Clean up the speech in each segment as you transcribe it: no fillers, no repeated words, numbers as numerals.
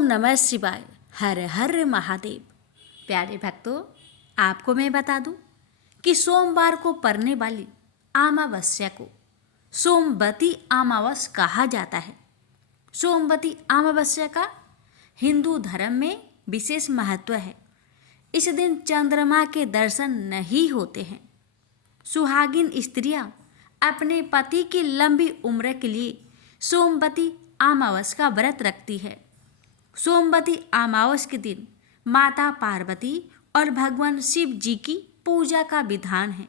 ओम नमः शिवाय। हर हर महादेव। प्यारे भक्तों, आपको मैं बता दूं कि सोमवार को पड़ने वाली अमावस्या को सोमवती अमावस कहा जाता है। सोमवती अमावस्या का हिंदू धर्म में विशेष महत्व है। इस दिन चंद्रमा के दर्शन नहीं होते हैं। सुहागिन स्त्रियां अपने पति की लंबी उम्र के लिए सोमवती अमावस का व्रत रखती है। सोमवती अमावस के दिन माता पार्वती और भगवान शिव जी की पूजा का विधान है।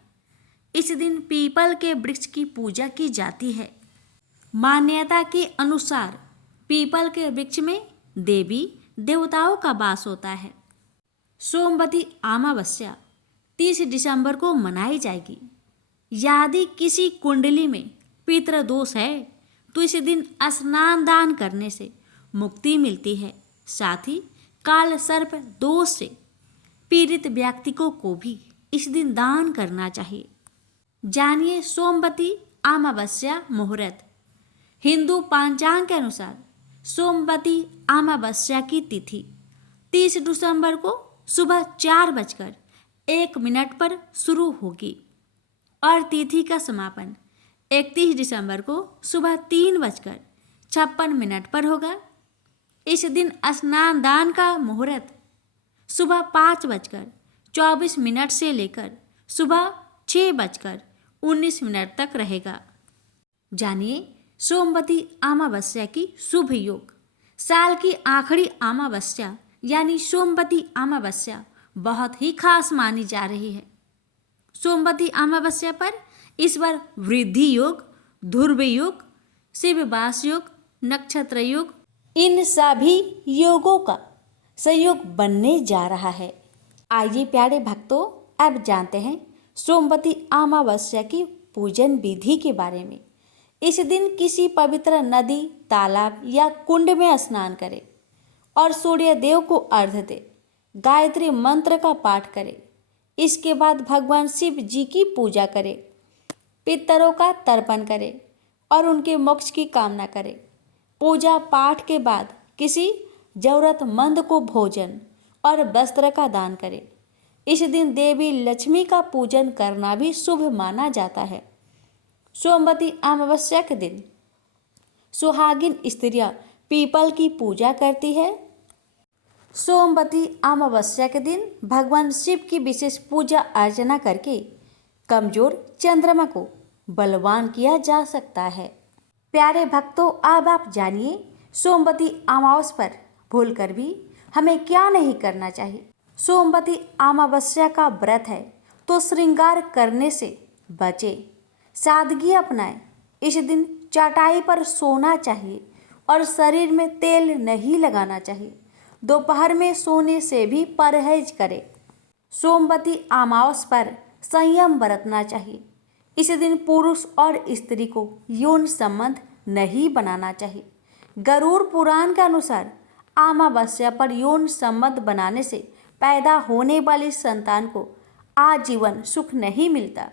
इस दिन पीपल के वृक्ष की पूजा की जाती है। मान्यता के अनुसार पीपल के वृक्ष में देवी देवताओं का वास होता है। सोमवती अमावस्या 30 दिसंबर को मनाई जाएगी। यदि किसी कुंडली में पितृदोष है तो इस दिन स्नान दान करने से मुक्ति मिलती है। साथ ही काल सर्प दोष से पीड़ित व्यक्ति को भी इस दिन दान करना चाहिए। जानिए सोमवती अमावस्या मुहूर्त। हिंदू पंचांग के अनुसार सोमवती अमावस्या की तिथि 30 दिसंबर को सुबह 4:01 पर शुरू होगी और तिथि का समापन 31 दिसंबर को सुबह 3:56 पर होगा। इस दिन स्नान दान का मुहूर्त सुबह 5:24 से लेकर सुबह 6:19 तक रहेगा। जानिए सोमवती अमावस्या की शुभ योग। साल की आखिरी अमावस्या यानी सोमवती अमावस्या बहुत ही खास मानी जा रही है। सोमवती अमावस्या पर इस बार वृद्धि योग, ध्रुव योग, शिववास योग, नक्षत्र योग, इन सभी योगों का संयोग बनने जा रहा है। आइए प्यारे भक्तों, अब जानते हैं सोमवती अमावस्या की पूजन विधि के बारे में। इस दिन किसी पवित्र नदी, तालाब या कुंड में स्नान करें और सूर्य देव को अर्घ्य दे, गायत्री मंत्र का पाठ करें। इसके बाद भगवान शिव जी की पूजा करें, पितरों का तर्पण करें और उनके मोक्ष की कामना करें। पूजा पाठ के बाद किसी जरूरतमंद को भोजन और वस्त्र का दान करें। इस दिन देवी लक्ष्मी का पूजन करना भी शुभ माना जाता है। सोमवती अमावस्या के दिन सुहागिन स्त्रियां पीपल की पूजा करती है। सोमवती अमावस्या के दिन भगवान शिव की विशेष पूजा अर्चना करके कमजोर चंद्रमा को बलवान किया जा सकता है। प्यारे भक्तों, अब आप जानिए सोमवती अमावस पर भूलकर भी हमें क्या नहीं करना चाहिए। सोमवती अमावस्या का व्रत है तो श्रृंगार करने से बचे, सादगी अपनाएं। इस दिन चटाई पर सोना चाहिए और शरीर में तेल नहीं लगाना चाहिए। दोपहर में सोने से भी परहेज करें। सोमवती अमावस पर संयम बरतना चाहिए। इस दिन पुरुष और स्त्री को यौन संबंध नहीं बनाना चाहिए। गरुड़ पुराण के अनुसार अमावस्या पर यौन संबंध बनाने से पैदा होने वाली संतान को आजीवन सुख नहीं मिलता।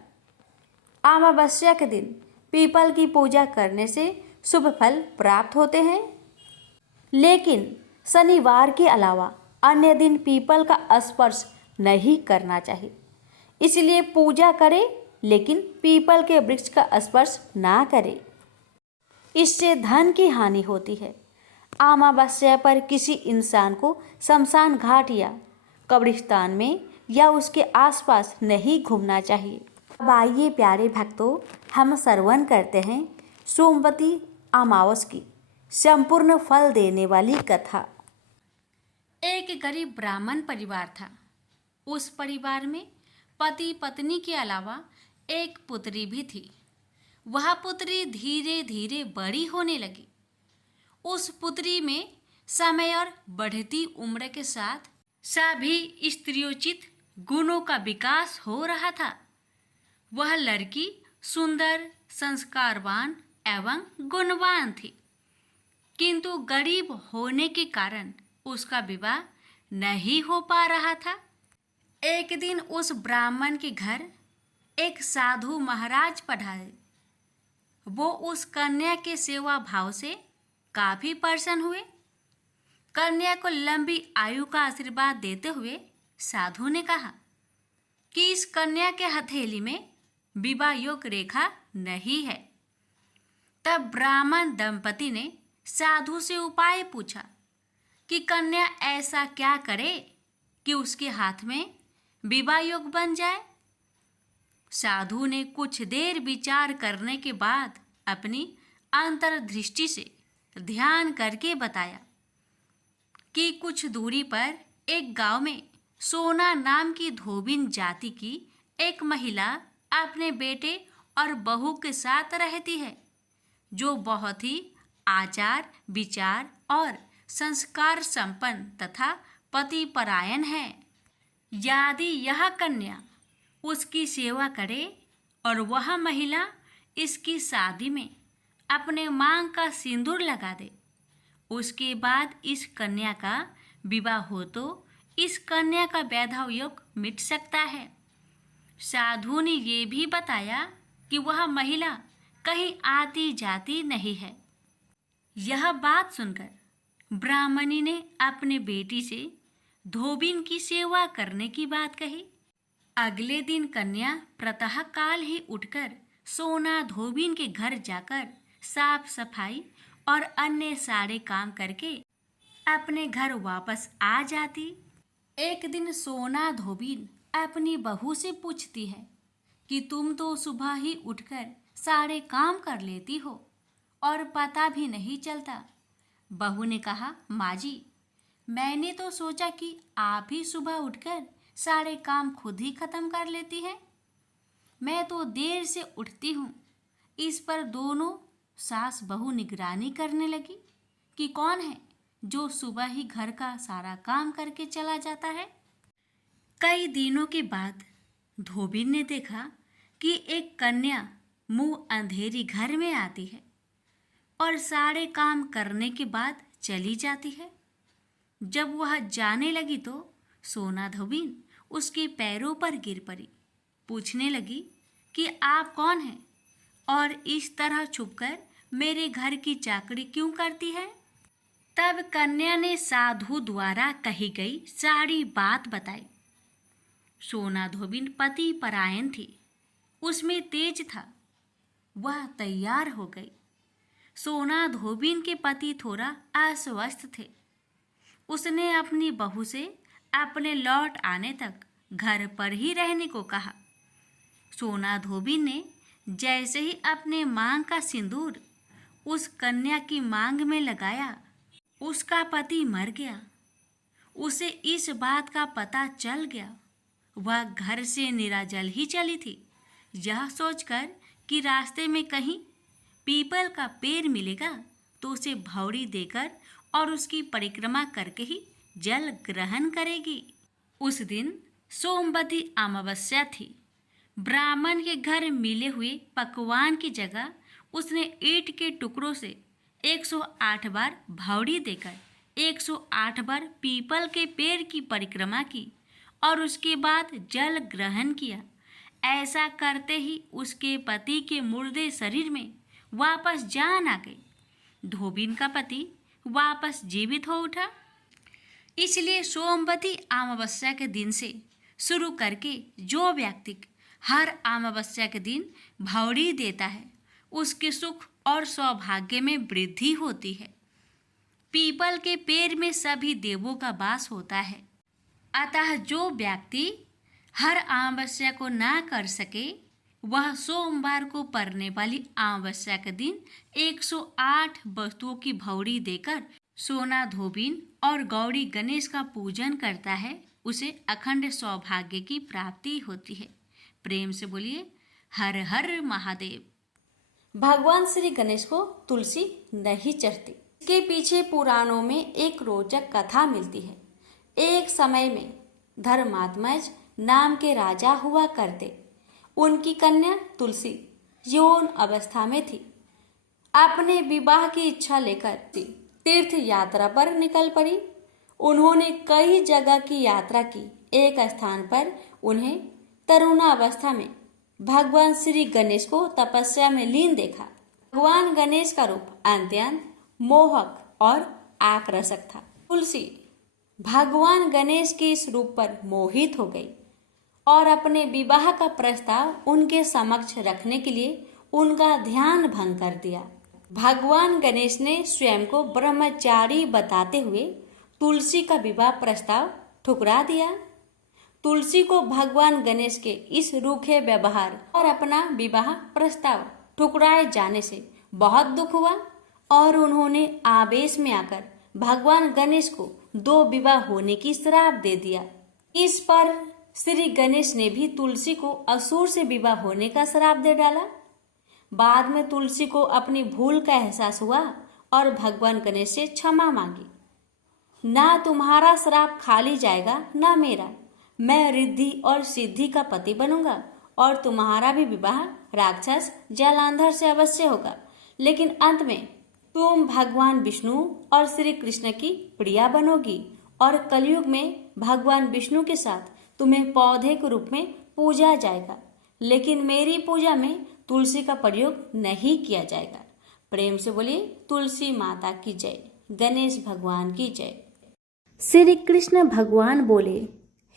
अमावस्या के दिन पीपल की पूजा करने से शुभ फल प्राप्त होते हैं, लेकिन शनिवार के अलावा अन्य दिन पीपल का स्पर्श नहीं करना चाहिए। इसलिए पूजा करें लेकिन पीपल के वृक्ष का स्पर्श ना करें, इससे धन की हानि होती है। अमावस्या पर किसी इंसान को शमशान घाट या कब्रिस्तान में या उसके आसपास नहीं घूमना चाहिए। अब आइए प्यारे भक्तों, हम श्रवण करते हैं सोमवती अमावस की संपूर्ण फल देने वाली कथा। एक गरीब ब्राह्मण परिवार था। उस परिवार में पति पत्नी के अलावा एक पुत्री भी थी। वह पुत्री धीरे धीरे बड़ी होने लगी। उस पुत्री में समय और बढ़ती उम्र के साथ सभी स्त्रियोचित गुणों का विकास हो रहा था। वह लड़की सुंदर, संस्कारवान एवं गुणवान थी, किंतु गरीब होने के कारण उसका विवाह नहीं हो पा रहा था। एक दिन उस ब्राह्मण के घर एक साधु महाराज पधारे। वो उस कन्या के सेवा भाव से काफी प्रसन्न हुए। कन्या को लंबी आयु का आशीर्वाद देते हुए साधु ने कहा कि इस कन्या के हथेली में विवाह योग रेखा नहीं है। तब ब्राह्मण दंपति ने साधु से उपाय पूछा कि कन्या ऐसा क्या करे कि उसके हाथ में विवाह योग बन जाए। साधु ने कुछ देर विचार करने के बाद अपनी अंतर्दृष्टि से ध्यान करके बताया कि कुछ दूरी पर एक गांव में सोना नाम की धोबिन जाति की एक महिला अपने बेटे और बहू के साथ रहती है, जो बहुत ही आचार विचार और संस्कार संपन्न तथा पतिपरायण है। यदि यह कन्या उसकी सेवा करे और वह महिला इसकी शादी में अपने मांग का सिंदूर लगा दे, उसके बाद इस कन्या का विवाह हो तो इस कन्या का वैधव योग मिट सकता है। साधु ने ये भी बताया कि वह महिला कहीं आती जाती नहीं है। यह बात सुनकर ब्राह्मणी ने अपने बेटी से धोबिन की सेवा करने की बात कही। अगले दिन कन्या प्रातः काल ही उठकर सोना धोबिन के घर जाकर साफ सफाई और अन्य सारे काम करके अपने घर वापस आ जाती। एक दिन सोना धोबिन अपनी बहू से पूछती है कि तुम तो सुबह ही उठकर सारे काम कर लेती हो और पता भी नहीं चलता। बहू ने कहा, माँ जी, मैंने तो सोचा कि आप ही सुबह उठकर सारे काम खुद ही खत्म कर लेती हैं। मैं तो देर से उठती हूँ। इस पर दोनों सास बहू निगरानी करने लगी कि कौन है जो सुबह ही घर का सारा काम करके चला जाता है। कई दिनों के बाद धोबिन ने देखा कि एक कन्या मुंह अंधेरी घर में आती है और सारे काम करने के बाद चली जाती है। जब वह जाने लगी तो सोना धोबिन उसके पैरों पर गिर पड़ी। पूछने लगी कि आप कौन हैं और इस तरह छुपकर मेरे घर की चाकरी क्यों करती है। तब कन्या ने साधु द्वारा कही गई सारी बात बताई। सोना धोबिन पति परायण थी, उसमें तेज था। वह तैयार हो गई। सोना धोबिन के पति थोड़ा अस्वस्थ थे। उसने अपनी बहू से अपने लौट आने तक घर पर ही रहने को कहा। सोना धोबिन ने जैसे ही अपने मांग का सिंदूर उस कन्या की मांग में लगाया, उसका पति मर गया। उसे इस बात का पता चल गया। वह घर से निराजल ही चली थी, यह सोचकर कि रास्ते में कहीं पीपल का पेड़ मिलेगा तो उसे भौरी देकर और उसकी परिक्रमा करके ही जल ग्रहण करेगी। उस दिन सोमवती अमावस्या थी। ब्राह्मण के घर मिले हुए पकवान की जगह उसने ईंट के टुकड़ों से 108 बार भौरी देकर 108 बार पीपल के पेड़ की परिक्रमा की और उसके बाद जल ग्रहण किया। ऐसा करते ही उसके पति के मुर्दे शरीर में वापस जान आ गई। धोबिन का पति वापस जीवित हो उठा। इसलिए सोमवती अमावस्या के दिन से शुरू करके जो व्यक्ति हर अमावस्या के दिन भौरी देता है, उसके सुख और सौभाग्य में वृद्धि होती है। पीपल के पेड़ में सभी देवों का वास होता है। अतः जो व्यक्ति हर अमावस्या को ना कर सके, वह सोमवार को पड़ने वाली अमावस्या के दिन 108 वस्तुओं की भौरी देकर सोना धोबिन और गौरी गणेश का पूजन करता है, उसे अखंड सौभाग्य की प्राप्ति होती है। प्रेम से बोलिए हर हर महादेव। भगवान श्री गणेश को तुलसी नहीं चढ़ती। इसके पीछे पुराणों में एक रोचक कथा मिलती है। एक समय में धर्मात्मज नाम के राजा हुआ करते। उनकी कन्या तुलसी यौन अवस्था में थी। अपने विवाह की इच्छा लेकर तीर्थ यात्रा पर निकल पड़ी। उन्होंने कई जगह की यात्रा की। एक स्थान पर उन्हें तरुणावस्था में भगवान श्री गणेश को तपस्या में लीन देखा। भगवान गणेश का रूप अत्यंत मोहक और आकर्षक था। तुलसी भगवान गणेश के इस रूप पर मोहित हो गई और अपने विवाह का प्रस्ताव उनके समक्ष रखने के लिए उनका ध्यान भंग कर दिया। भगवान गणेश ने स्वयं को ब्रह्मचारी बताते हुए तुलसी का विवाह प्रस्ताव ठुकरा दिया। तुलसी को भगवान गणेश के इस रूखे व्यवहार और अपना विवाह प्रस्ताव ठुकराए जाने से बहुत दुख हुआ और उन्होंने आवेश में आकर भगवान गणेश को 2 विवाह होने की श्राप दे दिया। इस पर श्री गणेश ने भी तुलसी को असुर से विवाह होने का श्राप दे डाला। बाद में तुलसी को अपनी भूल का एहसास हुआ और भगवान गणेश से क्षमा मांगी। ना तुम्हारा श्राप खाली जाएगा ना मेरा, मैं रिद्धि और सिद्धि का पति बनूंगा और तुम्हारा भी विवाह राक्षस जलांधर से अवश्य होगा, लेकिन अंत में तुम भगवान विष्णु और श्री कृष्ण की प्रिया बनोगी और कलयुग में भगवान विष्णु के साथ तुम्हें पौधे के रूप में पूजा जाएगा, लेकिन मेरी पूजा में तुलसी का प्रयोग नहीं किया जाएगा। प्रेम से बोलिए तुलसी माता की जय, गणेश भगवान की जय। श्री कृष्ण भगवान बोले,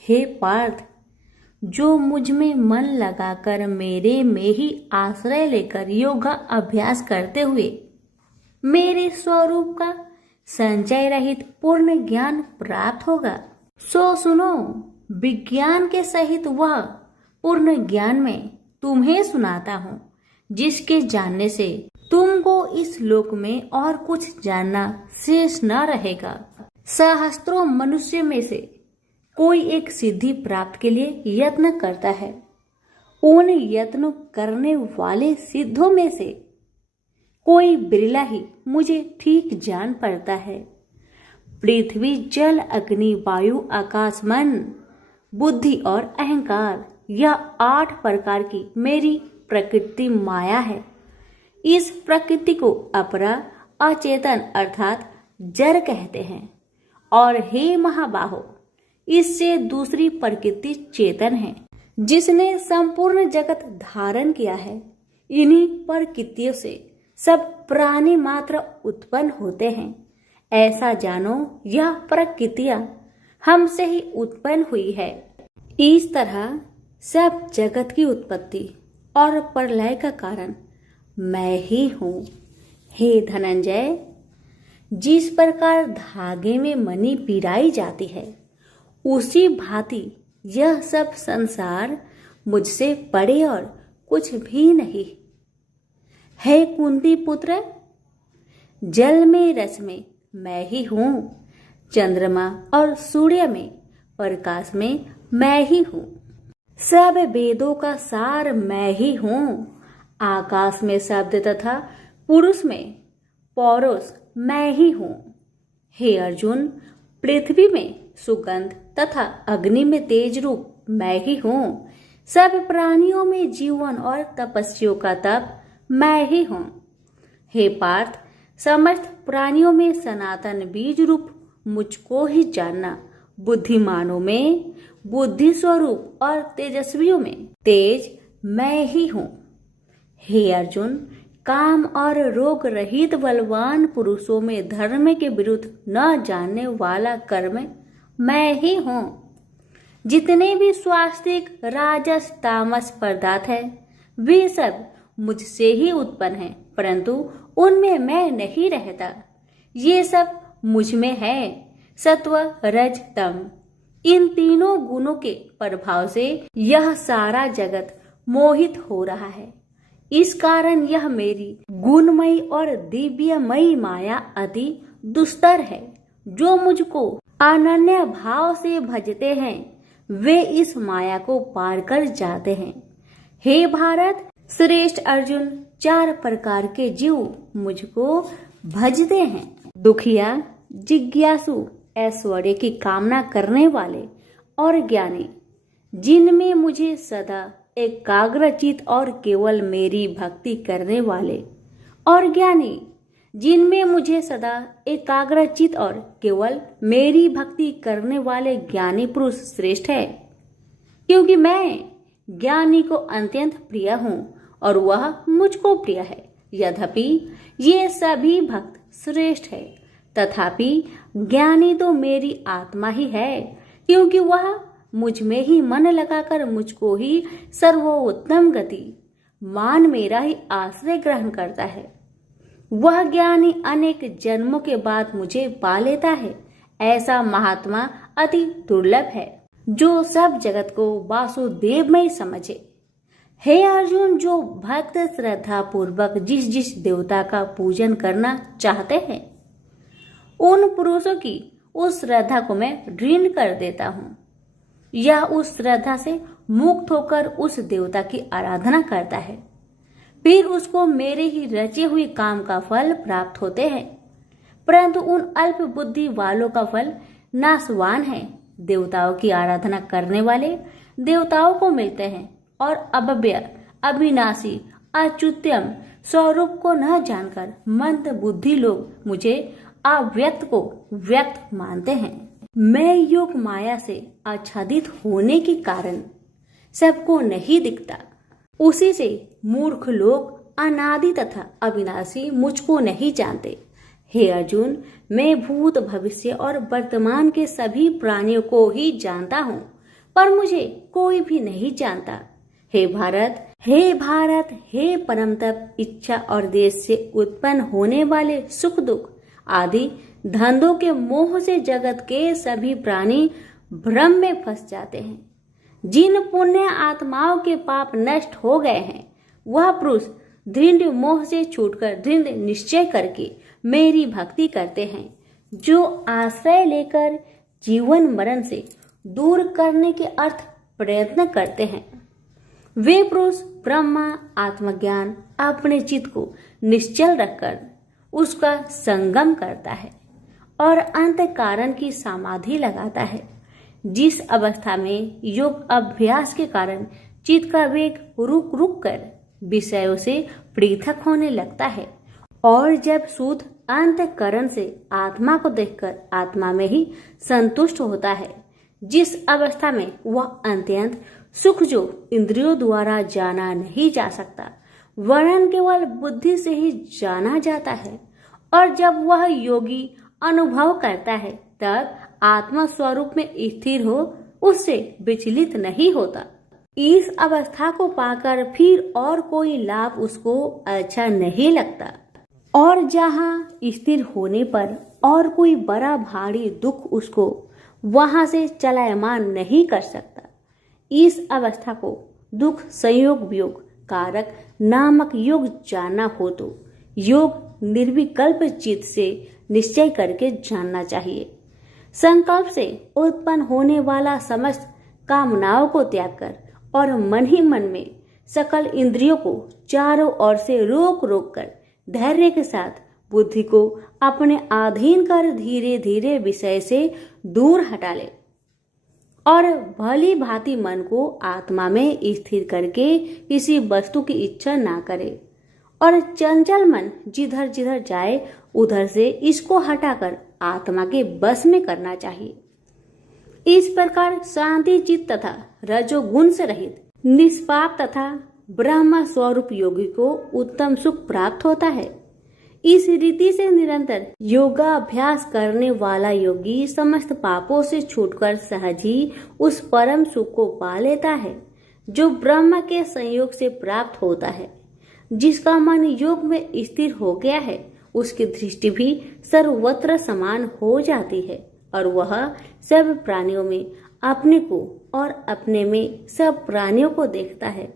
हे पार्थ, जो मुझ में मन लगाकर मेरे में ही आश्रय लेकर योगा अभ्यास करते हुए मेरे स्वरूप का संचय रहित पूर्ण ज्ञान प्राप्त होगा, सो सुनो, विज्ञान के सहित वह पूर्ण ज्ञान में तुम्हें सुनाता हूँ, जिसके जानने से तुमको इस लोक में और कुछ जानना शेष न रहेगा। सहस्त्रों मनुष्य में से कोई एक सिद्धि प्राप्त के लिए यत्न करता है। उन यत्न करने वाले सिद्धों में से कोई बिरला ही मुझे ठीक जान पड़ता है। पृथ्वी, जल, अग्नि, वायु, आकाश, मन, बुद्धि और अहंकार, यह 8 प्रकार की मेरी प्रकृति माया है। इस प्रकृति को अपरा, अचेतन अर्थात जड़ कहते हैं। और हे महाबाहो, इससे दूसरी प्रकृति चेतन है, जिसने संपूर्ण जगत धारण किया है। इन्हीं प्रकृतियों से सब प्राणी मात्र उत्पन्न होते हैं। ऐसा जानो, यह प्रकृतियां हमसे ही उत्पन्न हुई है। इस तरह सब जगत की उत्पत्ति और प्रलय का कारण मैं ही हूँ। हे धनंजय, जिस प्रकार धागे में मणि पिराई जाती है, उसी भांति यह सब संसार मुझसे परे और कुछ भी नहीं। हे कुंती पुत्र, जल में रस में मैं ही हूँ, चंद्रमा और सूर्य में प्रकाश में मैं ही हूँ, सब वेदों का सार मैं ही हूँ, आकाश में शब्द तथा पुरुष में पौरुष मैं ही हूँ। हे अर्जुन, पृथ्वी में सुगंध तथा अग्नि में तेज रूप मैं ही हूँ, सब प्राणियों में जीवन और तपस्वियों का तप मैं ही हूँ। हे पार्थ, समस्त प्राणियों में सनातन बीज रूप मुझको ही जानना, बुद्धिमानों में बुद्धि स्वरूप और तेजस्वियों में तेज मैं ही हूँ। हे अर्जुन, काम और रोग रहित बलवान पुरुषों में धर्म के विरुद्ध न जानने वाला कर्म मैं ही हूँ। जितने भी स्वास्तिक, राजस, तामस पदार्थ है, वे सब मुझसे ही उत्पन्न हैं, परंतु उनमें मैं नहीं रहता। ये सब मुझ में है, सत्व, रज, तम। इन तीनों गुणों के प्रभाव से यह सारा जगत मोहित हो रहा है। इस कारण यह मेरी गुणमयी और दिव्यमयी माया अति दुस्तर है। जो मुझको अनन्य भाव से भजते हैं, वे इस माया को पार कर जाते हैं। हे भारत श्रेष्ठ अर्जुन, 4 प्रकार के जीव मुझको भजते हैं। दुखिया, जिज्ञासु, ऐश्वर्य की कामना करने वाले और ज्ञानी, जिनमें मुझे सदा एकाग्रचित और केवल मेरी भक्ति करने वाले, और ज्ञानी, जिनमें मुझे सदा एकाग्रचित और केवल मेरी भक्ति करने वाले ज्ञानी पुरुष श्रेष्ठ है, क्योंकि मैं ज्ञानी को अत्यंत प्रिय हूँ और वह मुझको प्रिय है। यद्यपि ये सभी भक्त श्रेष्ठ है, तथापि ज्ञानी तो मेरी आत्मा ही है, क्योंकि वह मुझ में ही मन लगाकर मुझको ही सर्वोत्तम गति मान मेरा ही आश्रय ग्रहण करता है। वह ज्ञानी अनेक जन्मों के बाद मुझे पा लेता है। ऐसा महात्मा अति दुर्लभ है, जो सब जगत को वासुदेव में समझे। हे अर्जुन, जो भक्त श्रद्धा पूर्वक जिस जिस देवता का पूजन करना चाहते हैं, उन पुरुषों की उस श्रद्धा को मैं ऋण कर देता हूँ। यह उस श्रद्धा से मुक्त होकर उस देवता की आराधना करता है, फिर उसको मेरे ही रचे हुए काम का फल प्राप्त होते हैं। परंतु उन अल्प बुद्धि वालों का फल नाशवान है। देवताओं की आराधना करने वाले देवताओं को मिलते हैं और अव्यय, अविनाशी, अच्युतम स्वरूप को न जानकर मंद बुद्धि लोग मुझे अव्यक्त को व्यक्त मानते हैं। मैं योग माया से आच्छादित होने के कारण सबको नहीं दिखता। उसी से मूर्ख लोग अनादि तथा अविनाशी मुझको नहीं जानते। हे अर्जुन, मैं भूत, भविष्य और वर्तमान के सभी प्राणियों को ही जानता हूँ, पर मुझे कोई भी नहीं जानता। हे भारत, हे परम तप, इच्छा और देश से उत्पन्न होने वाले सुख दुख आदि धंधों के मोह से जगत के सभी प्राणी भ्रम में फंस जाते हैं। जिन पुण्य आत्माओं के पाप नष्ट हो गए हैं, वह पुरुष दृढ़ मोह से छूटकर दृढ़ निश्चय करके मेरी भक्ति करते हैं, जो आश्रय लेकर जीवन मरण से दूर करने के अर्थ प्रयत्न करते हैं। वे पुरुष ब्रह्मा आत्मज्ञान अपने चित्त को निश्चल रखकर उसका संगम करता है और अंत कारण की समाधि लगाता है, जिस अवस्था में योग अभ्यास के कारण चित्त का वेग रुक रुक कर विषयों से पृथक होने लगता है और जब शुद्ध अंतःकरण से आत्मा को देखकर आत्मा में ही संतुष्ट होता है, जिस अवस्था में वह अत्यंत सुख जो इंद्रियों द्वारा जाना नहीं जा सकता, वरन केवल बुद्धि से ही जाना जाता है, और जब वह योगी अनुभव करता है, तब आत्मा स्वरूप में स्थिर हो उससे विचलित नहीं होता। इस अवस्था को पाकर फिर और कोई लाभ उसको अच्छा नहीं लगता, और जहाँ स्थिर होने पर और कोई बड़ा भारी दुख उसको वहां से चलायमान नहीं कर सकता। इस अवस्था को दुख संयोग वियोग कारक नामक योग जानना हो तो योग निर्विकल्प चित्त से निश्चय करके जानना चाहिए। संकल्प से उत्पन्न होने वाला समस्त कामनाओं को त्याग कर और मन ही मन में सकल इंद्रियों को चारों ओर से रोक रोक कर धैर्य के साथ बुद्धि को अपने अधीन कर धीरे धीरे विषय से दूर हटा ले और भली भांति मन को आत्मा में स्थिर करके किसी वस्तु की इच्छा ना करे और चंचल मन जिधर जिधर जाए उधर से इसको हटाकर आत्मा के बस में करना चाहिए। इस प्रकार शांति चित्त तथा रजोगुण से रहित निष्पाप तथा ब्रह्म स्वरूप योगी को उत्तम सुख प्राप्त होता है। इस रीति से निरंतर योगाभ्यास करने वाला योगी समस्त पापों से छूटकर सहज ही उस परम सुख को पा लेता है, जो ब्रह्म के संयोग से प्राप्त होता है। जिसका मन योग में स्थिर हो गया है, उसकी दृष्टि भी सर्वत्र समान हो जाती है और वह सब प्राणियों में अपने को और अपने में सब प्राणियों को देखता है,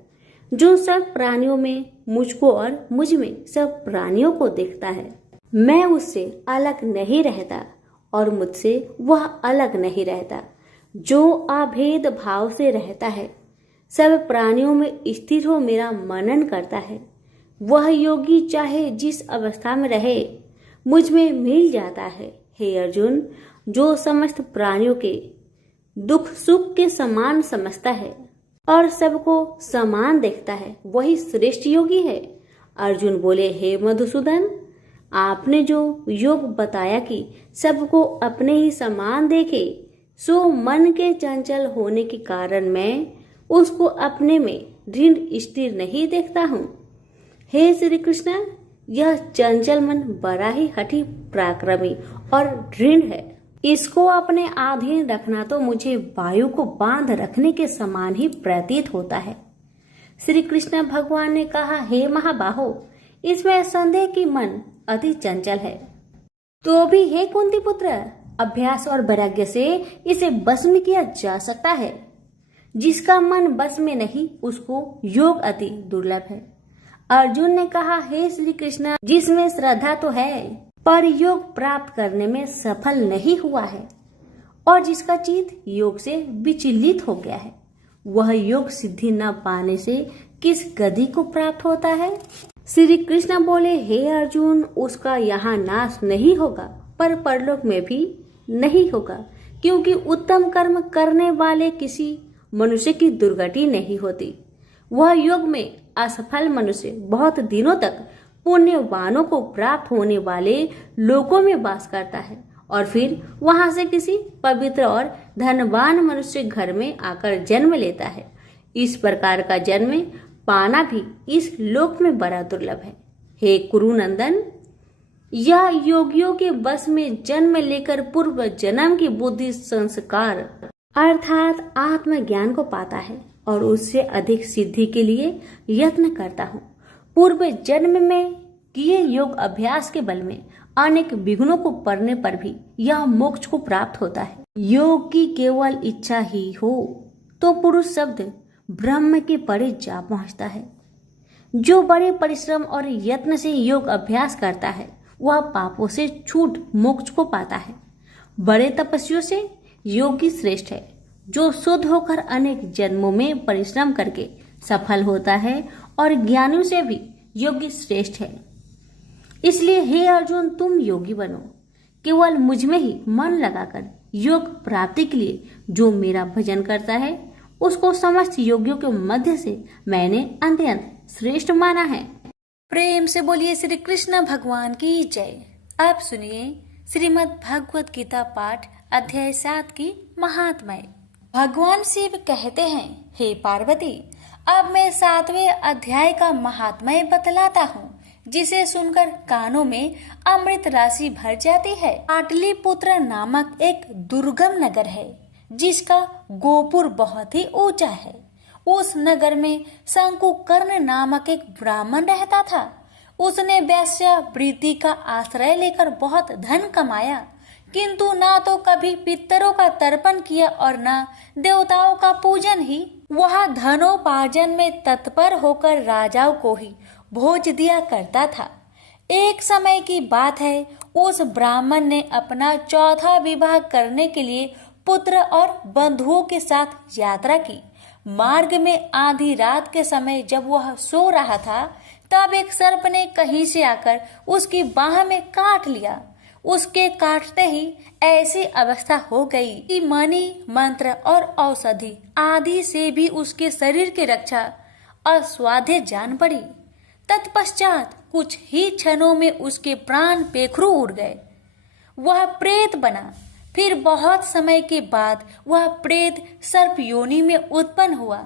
जो सब प्राणियों में मुझको और मुझ में सब प्राणियों को देखता है। मैं उससे अलग नहीं रहता और मुझसे वह अलग नहीं रहता। जो अभेद भाव से रहता है, सब प्राणियों में स्थिर हो मेरा मनन करता है, वह योगी चाहे जिस अवस्था में रहे मुझ में मिल जाता है। हे अर्जुन, जो समस्त प्राणियों के दुख सुख के समान समझता है और सबको समान देखता है, वही श्रेष्ठ योगी है। अर्जुन बोले, हे मधुसूदन, आपने जो योग बताया कि सबको अपने ही समान देखे, सो मन के चंचल होने के कारण मैं उसको अपने में दृढ़ स्थिर नहीं देखता हूँ। हे श्री कृष्ण, यह चंचल मन बड़ा ही हठी पराक्रमी और ऋण है। इसको अपने अधीन रखना तो मुझे वायु को बांध रखने के समान ही प्रतीत होता है। श्री कृष्ण भगवान ने कहा, हे महाबाहो, इसमें संदेह की मन अति चंचल है। तो भी हे कुंती पुत्र, अभ्यास और वैराग्य से इसे बस में किया जा सकता है। जिसका मन बस में नहीं, उसको योग अति दुर्लभ है। अर्जुन ने कहा, हे श्री कृष्ण, जिसमें श्रद्धा तो है पर योग प्राप्त करने में सफल नहीं हुआ है और जिसका चित्त योग से विचलित हो गया है, वह योग सिद्धि न पाने से किस गति को प्राप्त होता है? श्री कृष्ण बोले, हे अर्जुन, उसका यहाँ नाश नहीं होगा पर परलोक में भी नहीं होगा, क्योंकि उत्तम कर्म करने वाले किसी मनुष्य की दुर्गति नहीं होती। वह योग में असफल मनुष्य बहुत दिनों तक पुण्यवानों को प्राप्त होने वाले लोकों में वास करता है और फिर वहां से किसी पवित्र और धनवान मनुष्य घर में आकर जन्म लेता है। इस प्रकार का जन्म पाना भी इस लोक में बड़ा दुर्लभ है। हे कुरुनंदन, यह योगियों के बस में जन्म लेकर पूर्व जन्म की बुद्धि संस्कार अर्थात आत्मज्ञान को पाता है और उससे अधिक सिद्धि के लिए यत्न करता हूँ। पूर्व जन्म में किए योग अभ्यास के बल में अनेक विघ्नों को पड़ने पर भी यह मोक्ष को प्राप्त होता है। योग की केवल इच्छा ही हो तो पुरुष शब्द ब्रह्म के परे जा पहुंचता है। जो बड़े परिश्रम और यत्न से योग अभ्यास करता है, वह पापों से छूट मोक्ष को पाता है। बड़े तपस्वियों से योगी श्रेष्ठ है। जो शुद्ध होकर अनेक जन्मों में परिश्रम करके सफल होता है और ज्ञानियों से भी योगी श्रेष्ठ है। इसलिए हे अर्जुन, तुम योगी बनो। केवल मुझ में ही मन लगाकर योग प्राप्ति के लिए जो मेरा भजन करता है, उसको समस्त योगियों के मध्य से मैंने अत्यंत श्रेष्ठ माना है। प्रेम से बोलिए श्री कृष्ण भगवान की जय। अब सुनिए श्रीमद् भगवत गीता पाठ अध्याय 7 की महात्म्य। भगवान शिव कहते हैं, हे पार्वती, अब मैं 7वें अध्याय का महात्म्य बतलाता हूँ, जिसे सुनकर कानों में अमृत राशि भर जाती है। पाटलिपुत्र नामक एक दुर्गम नगर है, जिसका गोपुर बहुत ही ऊंचा है। उस नगर में शंकुकर्ण नामक एक ब्राह्मण रहता था। उसने वेश्यावृत्ति का आश्रय लेकर बहुत धन कमाया, किंतु ना तो कभी पितरों का तर्पण किया और ना देवताओं का पूजन ही। वह धनोपार्जन में तत्पर होकर राजाओं को ही भोज दिया करता था। एक समय की बात है, उस ब्राह्मण ने अपना चौथा विवाह करने के लिए पुत्र और बंधुओं के साथ यात्रा की। मार्ग में आधी रात के समय जब वह सो रहा था, तब एक सर्प ने कहीं से आकर उसकी बाह में काट लिया। उसके काटते ही ऐसी अवस्था हो गई कि मणि, मंत्र और औषधि आदि से भी उसके शरीर की रक्षा असाध्य जान पड़ी। तत्पश्चात कुछ ही क्षणों में उसके प्राण पेखरू उड़ गए। वह प्रेत बना। फिर बहुत समय के बाद वह प्रेत सर्प योनि में उत्पन्न हुआ।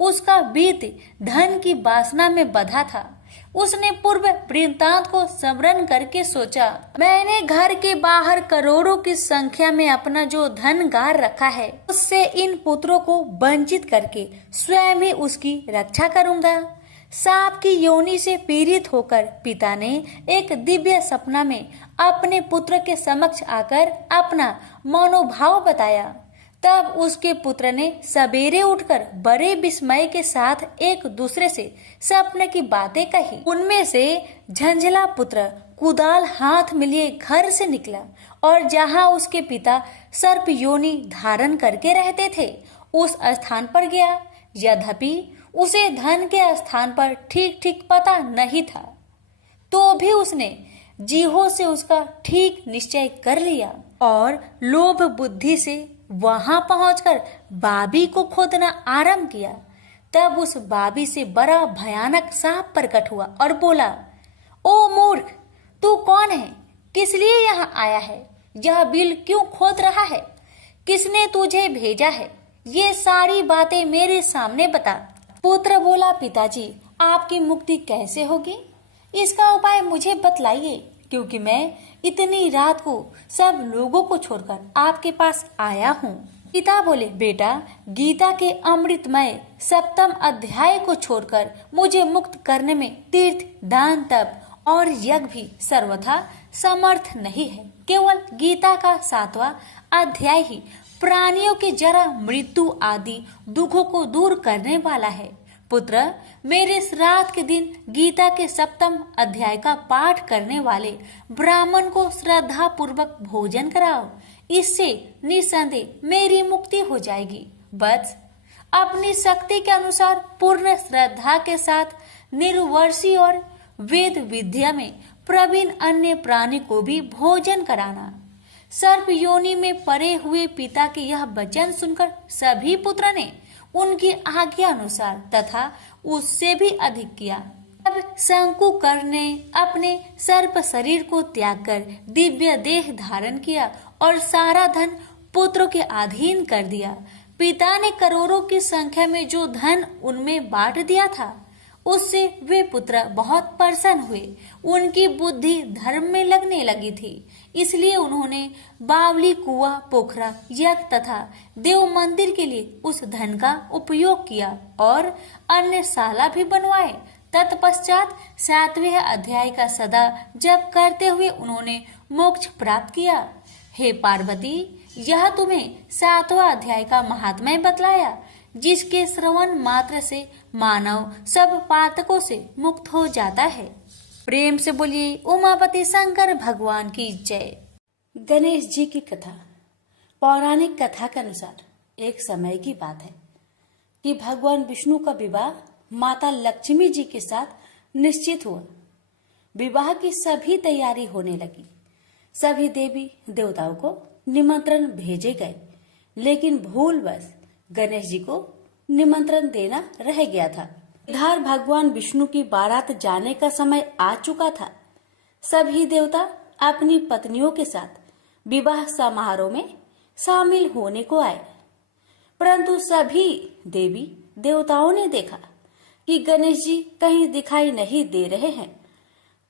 उसका बीत धन की वासना में बंधा था। उसने पूर्व वृत्तांत को स्मरण करके सोचा, मैंने घर के बाहर करोड़ों की संख्या में अपना जो धन गार रखा है, उससे इन पुत्रों को वंचित करके स्वयं ही उसकी रक्षा करूंगा। सांप की योनि से पीड़ित होकर पिता ने एक दिव्य सपना में अपने पुत्र के समक्ष आकर अपना मनोभाव बताया। तब उसके पुत्र ने सवेरे उठकर बड़े विस्मय के साथ एक दूसरे से सपने की बातें कही। उनमें से झंझला पुत्र कुदाल हाथ में लिए घर से निकला और जहां उसके पिता सर्प योनि धारण करके रहते थे, उस स्थान पर गया। यद्यपि उसे धन के स्थान पर ठीक ठीक पता नहीं था, तो भी उसने जीहो से उसका ठीक निश्चय कर लिया और लोभ बुद्धि से वहां पहुंचकर बाबी को खोदना आरंभ किया। तब उस बाबी से बड़ा भयानक सांप प्रकट हुआ और बोला, ओ मूर्ख, तू कौन है? किस लिए यहाँ आया है? यह बिल क्यों खोद रहा है? किसने तुझे भेजा है? ये सारी बातें मेरे सामने बता। पुत्र बोला, पिताजी, आपकी मुक्ति कैसे होगी? इसका उपाय मुझे बतलाइए, क्योंकि मैं इतनी रात को सब लोगों को छोड़कर आपके पास आया हूँ। पिता बोले, बेटा, गीता के अमृतमय 7वें अध्याय को छोड़कर मुझे मुक्त करने में तीर्थ, दान, तप और यज्ञ भी सर्वथा समर्थ नहीं है। केवल गीता का 7वां अध्याय ही प्राणियों के जरा मृत्यु आदि दुखों को दूर करने वाला है। पुत्र, मेरे श्राद्ध के दिन गीता के 7वें अध्याय का पाठ करने वाले ब्राह्मण को श्रद्धा पूर्वक भोजन कराओ। इससे निसंदेह मेरी मुक्ति हो जाएगी। बस अपनी शक्ति के अनुसार पूर्ण श्रद्धा के साथ निर्वर्षी और वेद विद्या में प्रवीण अन्य प्राणी को भी भोजन कराना। सर्प योनि में परे हुए पिता के यह वचन सुनकर सभी पुत्र ने उनकी आज्ञा अनुसार तथा उससे भी अधिक किया। अब शंकुकर ने अपने सर्प शरीर को त्याग कर दिव्य देह धारण किया और सारा धन पुत्रों के अधीन कर दिया। पिता ने करोड़ों की संख्या में जो धन उनमें बांट दिया था, उससे वे पुत्र बहुत प्रसन्न हुए। उनकी बुद्धि धर्म में लगने लगी थी, इसलिए उन्होंने बावली, कुआं, पोखरा, यज्ञ तथा देव मंदिर के लिए उस धन का उपयोग किया और अन्य शाला भी बनवाए। तत्पश्चात 7वें अध्याय का सदा जप करते हुए उन्होंने मोक्ष प्राप्त किया। हे पार्वती, यह तुम्हें 7वां अध्याय का महात्म्य बतलाया, जिसके श्रवण मात्र से मानव सब पातकों से मुक्त हो जाता है। प्रेम से बोलिए उमापति शंकर भगवान की जय। गणेश जी की कथा। पौराणिक कथा के अनुसार एक समय की बात है कि भगवान विष्णु का विवाह माता लक्ष्मी जी के साथ निश्चित हुआ। विवाह की सभी तैयारी होने लगी। सभी देवी देवताओं को निमंत्रण भेजे गए, लेकिन भूलवश गणेश जी को निमंत्रण देना रह गया था। इधर भगवान विष्णु की बारात जाने का समय आ चुका था। सभी देवता अपनी पत्नियों के साथ विवाह समारोह में शामिल होने को आए, परंतु सभी देवी देवताओं ने देखा कि गणेश जी कहीं दिखाई नहीं दे रहे हैं।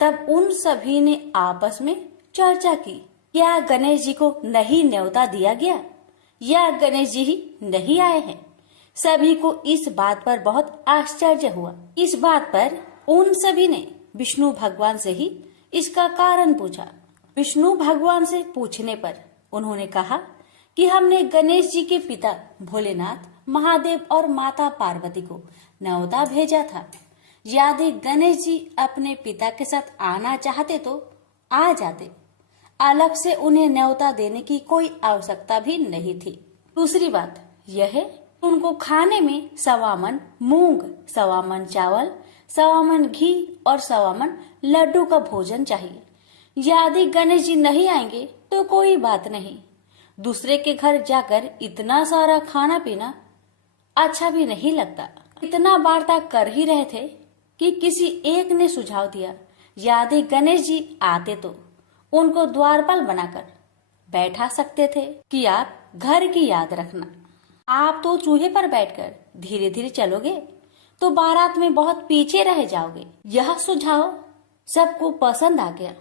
तब उन सभी ने आपस में चर्चा की, क्या गणेश जी को नहीं न्योता दिया गया या गणेश जी ही नहीं आए हैं। सभी को इस बात पर बहुत आश्चर्य हुआ। इस बात पर उन सभी ने विष्णु भगवान से ही इसका कारण पूछा। विष्णु भगवान से पूछने पर उन्होंने कहा कि हमने गणेश जी के पिता भोलेनाथ, महादेव और माता पार्वती को न्योता भेजा था। यदि गणेश जी अपने पिता के साथ आना चाहते तो आ जाते। अलग से उन्हें न्योता देने की कोई आवश्यकता भी नहीं थी। दूसरी बात यह है, उनको खाने में 1.25 मन मूंग, 1.25 मन चावल, 1.25 मन घी और 1.25 मन लड्डू का भोजन चाहिए। यदि गणेश जी नहीं आएंगे तो कोई बात नहीं, दूसरे के घर जाकर इतना सारा खाना पीना अच्छा भी नहीं लगता। इतना वार्ता कर ही रहे थे कि किसी एक ने सुझाव दिया, यदि गणेश जी आते तो उनको द्वारपाल बनाकर बैठा सकते थे कि आप घर की याद रखना। आप तो चूहे पर बैठकर धीरे धीरे चलोगे तो बारात में बहुत पीछे रह जाओगे। यह सुझाव सबको पसंद आ गया,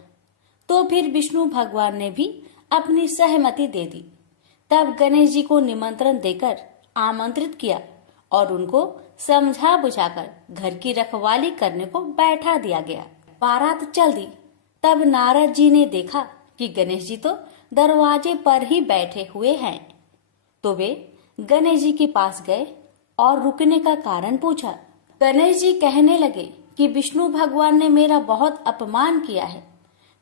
तो फिर विष्णु भगवान ने भी अपनी सहमति दे दी। तब गणेश जी को निमंत्रण देकर आमंत्रित किया और उनको समझा बुझाकर घर की रखवाली करने को बैठा दिया गया। बारात चल दी। तब नारद जी ने देखा कि गणेश जी तो दरवाजे पर ही बैठे हुए हैं, तो वे गणेश जी के पास गए और रुकने का कारण पूछा। गणेश जी कहने लगे कि विष्णु भगवान ने मेरा बहुत अपमान किया है।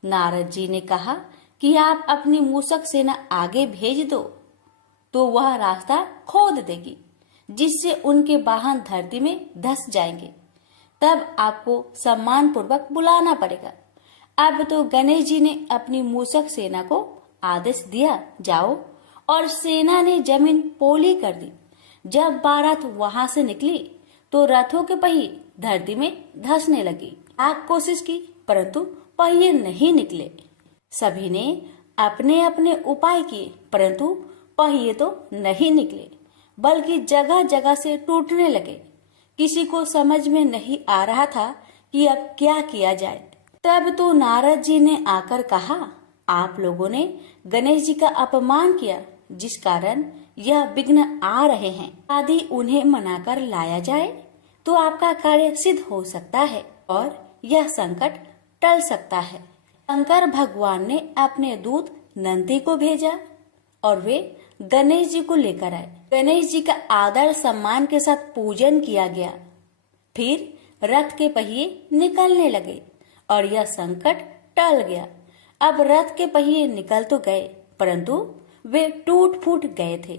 नारद जी ने कहा कि आप अपनी मूषक सेना आगे भेज दो तो वह रास्ता खोद देगी, जिससे उनके वाहन धरती में धंस जाएंगे। तब आपको सम्मान पूर्वक बुलाना पड़ेगा। अब तो गणेश जी ने अपनी मूषक सेना को आदेश दिया, जाओ, और सेना ने जमीन पोली कर दी। जब बारात वहां से निकली तो रथों के पहिए धरती में धंसने लगी। आग कोशिश की, परंतु पहिए नहीं निकले। सभी ने अपने अपने उपाय किए, परंतु पहिए तो नहीं निकले, बल्कि जगह जगह से टूटने लगे। किसी को समझ में नहीं आ रहा था कि अब क्या किया जाए। तब तो नारद जी ने आकर कहा, आप लोगों ने गणेश जी का अपमान किया, जिस कारण यह विघ्न आ रहे हैं। यदि उन्हें मनाकर लाया जाए तो आपका कार्य सिद्ध हो सकता है और यह संकट टल सकता है। शंकर भगवान ने अपने दूत नंदी को भेजा और वे गणेश जी को लेकर आए। गणेश जी का आदर सम्मान के साथ पूजन किया गया। फिर रथ के पहिए निकलने लगे और यह संकट टल गया। अब रथ के पहिए निकल तो गए, परंतु वे टूट फूट गए थे,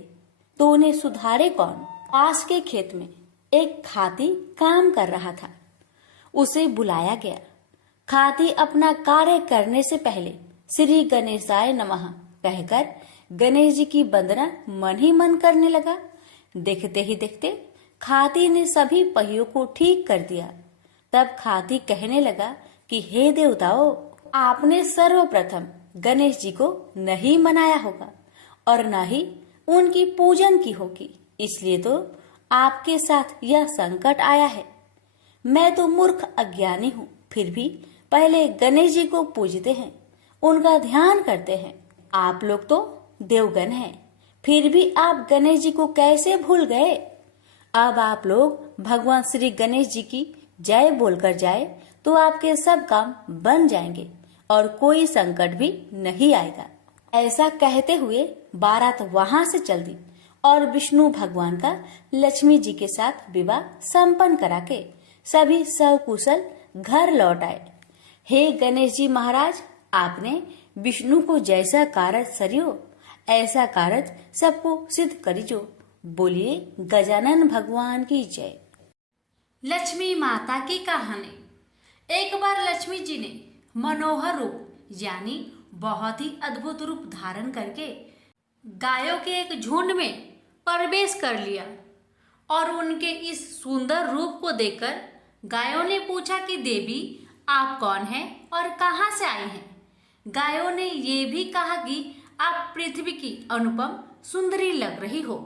तो उन्हें सुधारे कौन? पास के खेत में एक खाती काम कर रहा था। उसे बुलाया गया। खाती अपना कार्य करने से पहले श्री गणेशाय नमः कहकर गणेश जी की वंदना मन ही मन करने लगा। देखते ही देखते खाती ने सभी पहियों को ठीक कर दिया। तब खाती कहने लगा कि हे देवताओं, आपने सर्वप्रथम गणेश जी को नहीं मनाया होगा और न ही उनकी पूजन की होगी, इसलिए तो आपके साथ यह संकट आया है। मैं तो मूर्ख अज्ञानी हूँ, फिर भी पहले गणेश जी को पूजते हैं, उनका ध्यान करते हैं। आप लोग तो देवगण हैं, फिर भी आप गणेश जी को कैसे भूल गए? अब आप लोग भगवान श्री गणेश जी की जय बोलकर जाए तो आपके सब काम बन जाएंगे और कोई संकट भी नहीं आएगा। ऐसा कहते हुए बारात वहां से चल दी और विष्णु भगवान का लक्ष्मी जी के साथ विवाह संपन्न करा के सभी सकुशल घर लौट आए। हे गणेश जी महाराज, आपने विष्णु को जैसा कारज सरियो ऐसा कारज सबको सिद्ध करिजो। बोलिए गजानन भगवान की जय। लक्ष्मी माता की कहानी। एक बार लक्ष्मी जी ने मनोहर रूप यानी बहुत ही अद्भुत रूप धारण करके गायों के एक झुंड में प्रवेश कर लिया और उनके इस सुंदर रूप को देखकर गायों ने पूछा कि देवी, आप कौन हैं और कहां से आई हैं? गायों ने ये भी कहा कि आप पृथ्वी की अनुपम सुंदरी लग रही हो।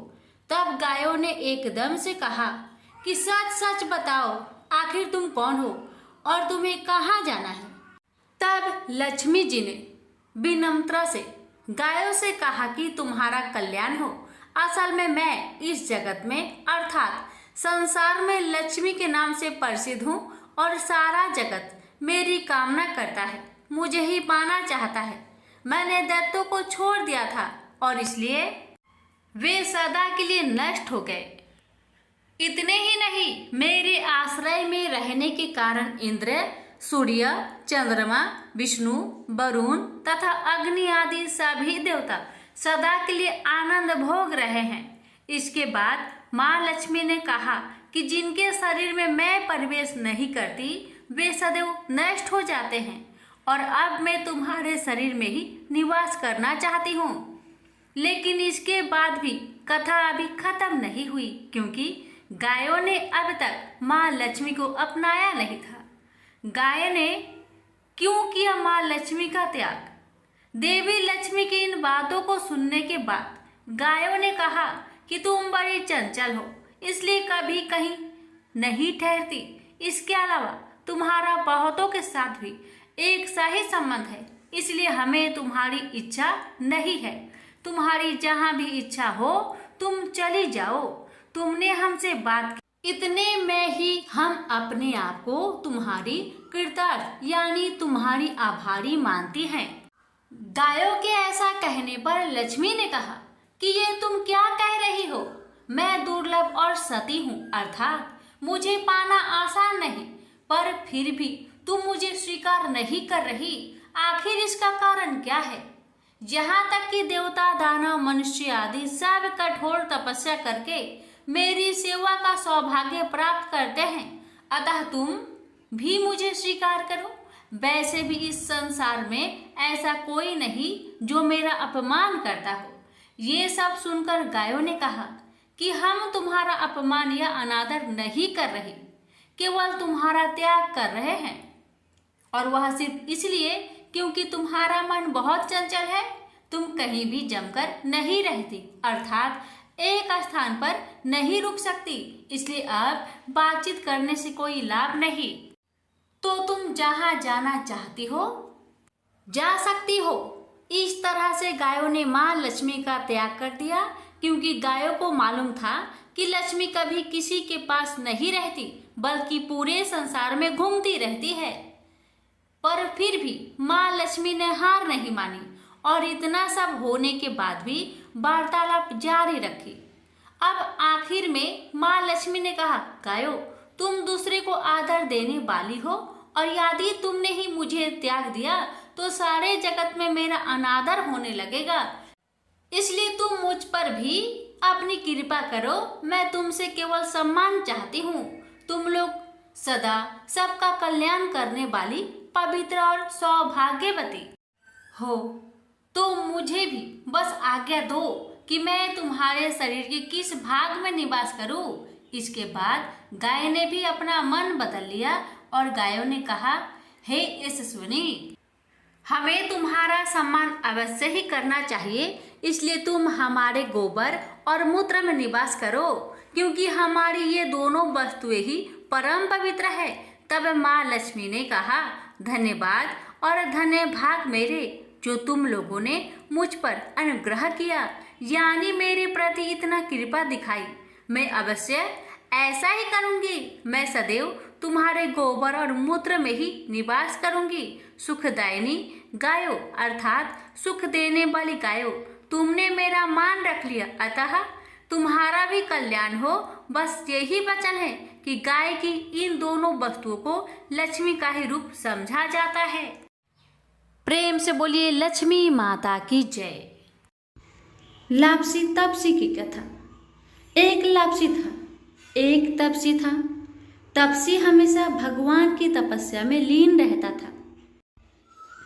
तब गायों ने एकदम से कहा कि सच सच बताओ, आखिर तुम कौन हो और तुम्हें कहाँ जाना है? तब लक्ष्मी जी ने विनम्रता से गायों से कहा कि तुम्हारा कल्याण हो। असल में मैं इस जगत में अर्थात संसार में लक्ष्मी के नाम से प्रसिद्ध हूँ और सारा जगत मेरी कामना करता है, मुझे ही पाना चाहता है। मैंने दैत्यों को छोड़ दिया था और इसलिए वे सदा के लिए नष्ट हो गए। इतने ही नहीं, मेरे आश्रय में रहने के कारण इंद्र, सूर्य, चंद्रमा, विष्णु, वरुण तथा अग्नि आदि सभी देवता सदा के लिए आनंद भोग रहे हैं। इसके बाद माँ लक्ष्मी ने कहा कि जिनके शरीर में मैं प्रवेश नहीं करती वे सदैव नष्ट हो जाते हैं और अब मैं तुम्हारे शरीर में ही निवास करना चाहती हूँ। लेकिन इसके बाद भी कथा अभी खत्म नहीं हुई, क्योंकि गायों ने अब तक माँ लक्ष्मी को अपनाया नहीं था। गाय ने क्यों किया माँ लक्ष्मी का त्याग? देवी लक्ष्मी की इन बातों को सुनने के बाद गायों ने कहा कि तुम बड़ी चंचल हो, इसलिए कभी कहीं नहीं ठहरती। इसके अलावा तुम्हारा बहुतों के साथ भी एक सा ही संबंध है, इसलिए हमें तुम्हारी इच्छा नहीं है। तुम्हारी जहाँ भी इच्छा हो तुम चली जाओ। तुमने हमसे बात की, इतने में ही हम अपने आप को तुम्हारी कृतार्थ यानी तुम्हारी आभारी मानती हैं। गायों के ऐसा कहने पर लक्ष्मी ने कहा कि ये तुम क्या कह रही हो? मैं दुर्लभ और सती हूँ, अर्थात मुझे पाना आसान नहीं, पर फिर भी तुम मुझे स्वीकार नहीं कर रही। आखिर इसका कारण क्या है? यहाँ तक कि देवता, दानव, मनुष्य आदि सब कठोर तपस्या करके मेरी सेवा का सौभाग्य प्राप्त करते हैं, अतः तुम भी मुझे स्वीकार करो। वैसे भी इस संसार में ऐसा कोई नहीं जो मेरा अपमान करता हो। ये सब सुनकर गायों ने कहा कि हम तुम्हारा अपमान या अनादर नहीं कर रहे, केवल तुम्हारा त्याग कर रहे हैं, और वह सिर्फ इसलिए क्योंकि तुम्हारा मन बहुत चंचल है। तुम कहीं भी जमकर नहीं रहती, अर्थात एक स्थान पर नहीं रुक सकती, इसलिए अब बातचीत करने से कोई लाभ नहीं। तो तुम जहाँ जाना चाहती हो जा सकती हो। इस तरह से गायों ने माँ लक्ष्मी का त्याग कर दिया, क्योंकि गायों को मालूम था कि लक्ष्मी कभी किसी के पास नहीं रहती, बल्कि पूरे संसार में घूमती रहती है। पर फिर भी माँ लक्ष्मी ने हार नहीं मानी और इतना सब होने के बाद भी वार्तालाप जारी रखी। अब आखिर में माँ लक्ष्मी ने कहा, गायों, तुम दूसरे को आदर देने वाली हो और यदि तुमने ही मुझे त्याग दिया तो सारे जगत में मेरा अनादर होने लगेगा। इसलिए तुम मुझ पर भी अपनी कृपा करो। मैं तुमसे केवल सम्मान चाहती हूँ। तुम लोग सदा सबका कल्याण करने वाली पवित्र और सौभाग्यवती हो, तो मुझे भी बस आज्ञा दो कि मैं तुम्हारे शरीर के किस भाग में निवास करूं। इसके बाद गाय ने भी अपना मन बदल लिया और गायों ने कहा, हे यशस्विनी, हमें तुम्हारा सम्मान अवश्य ही करना चाहिए, इसलिए तुम हमारे गोबर और मूत्र में निवास करो, क्योंकि हमारी ये दोनों वस्तुएं ही परम पवित्र है। तब माँ लक्ष्मी ने कहा, धन्यवाद और धन्य भाग मेरे, जो तुम लोगों ने मुझ पर अनुग्रह किया, यानी मेरे प्रति इतना कृपा दिखाई। मैं अवश्य ऐसा ही करूंगी। मैं सदैव तुम्हारे गोबर और मूत्र में ही निवास करूंगी। सुखदायिनी गायों अर्थात सुख देने वाली गायों, तुमने मेरा मान रख लिया, अतः तुम्हारा भी कल्याण हो। बस यही वचन है कि गाय की इन दोनों वस्तुओं को लक्ष्मी का ही रूप समझा जाता है। प्रेम से बोलिए लक्ष्मी माता की जय। लापसी तपसी की कथा। एक लापसी था, एक तपसी था। तपसी हमेशा भगवान की तपस्या में लीन रहता था।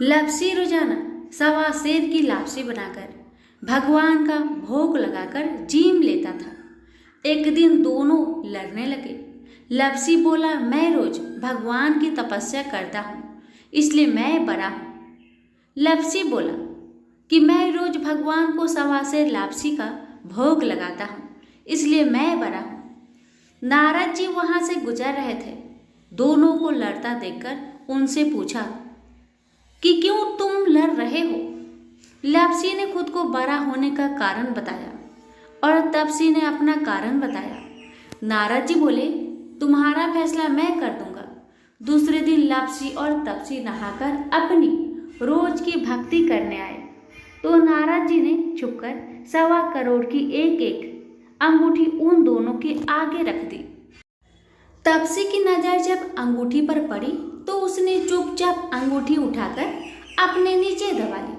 लापसी रोजाना सवा सेर की लापसी बनाकर भगवान का भोग लगाकर जीम लेता था। एक दिन दोनों लड़ने लगे। लापसी बोला, मैं रोज भगवान की तपस्या करता हूँ, इसलिए मैं बड़ा हूँ। लापसी बोला कि मैं रोज भगवान को सवा सेर लापसी का भोग लगाता हूँ, इसलिए मैं बड़ा हूँ। नारद जी वहां से गुजर रहे थे। दोनों को लड़ता देखकर उनसे पूछा कि क्यों तुम लड़ रहे हो। लापसी ने खुद को बड़ा होने का कारण बताया और तपसी ने अपना कारण बताया। नारद जी बोले, तुम्हारा फैसला मैं कर दूंगा। दूसरे दिन लापसी और तपसी नहाकर अपनी रोज की भक्ति करने आए तो नारद जी ने छुपकर 1.25 करोड़ की एक एक अंगूठी उन दोनों के आगे रख दी। तपसी की नजर जब अंगूठी पर पड़ी तो उसने चुपचाप अंगूठी उठाकर अपने नीचे दबा ली।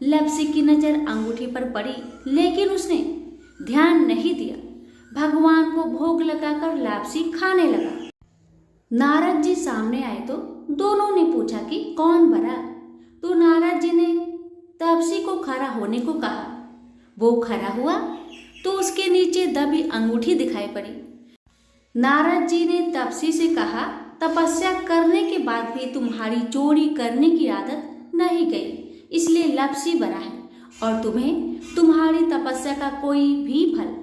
लापसी की नजर अंगूठी पर पड़ी, लेकिन उसने ध्यान नहीं दिया। भगवान को भोग लगाकर लापसी खाने लगा। नारद जी सामने आए तो दोनों ने पूछा कि कौन बड़ा। तो नारद जी ने तपसी को खड़ा होने को कहा। वो खड़ा हुआ तो उसके नीचे दबी अंगूठी दिखाई पड़ी। नारद जी ने तपसी से कहा, तपस्या करने के बाद भी तुम्हारी चोरी करने की आदत नहीं गई, इसलिए लापसी बड़ा है और तुम्हें तुम्हारी तपस्या का कोई भी फल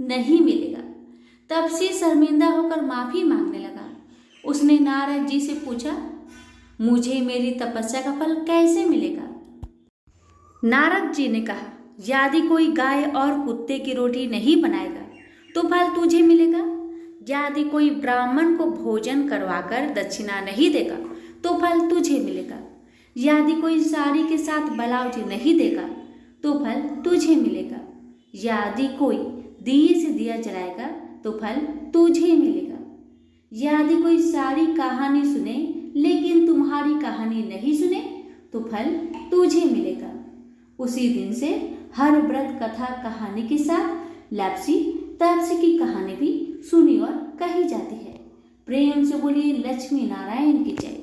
नहीं मिलेगा। तपसी शर्मिंदा होकर माफी मांगने लगा। उसने नारद जी से पूछा, मुझे मेरी तपस्या का फल कैसे मिलेगा। नारद जी ने कहा, यदि कोई गाय और कुत्ते की रोटी नहीं बनाएगा तो फल तुझे मिलेगा। यदि कोई ब्राह्मण को भोजन करवाकर दक्षिणा नहीं देगा तो फल तुझे मिलेगा। यदि कोई साड़ी के साथ ब्लाउज नहीं देगा तो फल तुझे मिलेगा। यदि कोई दिए से दिया जलाएगा तो फल तुझे मिलेगा। यदि कोई सारी कहानी सुने लेकिन तुम्हारी कहानी नहीं सुने तो फल तुझे मिलेगा। उसी दिन से हर व्रत कथा कहानी के साथ लापसी तपसी की कहानी भी सुनी और कही जाती है। प्रेम से बोलिए लक्ष्मी नारायण की जय।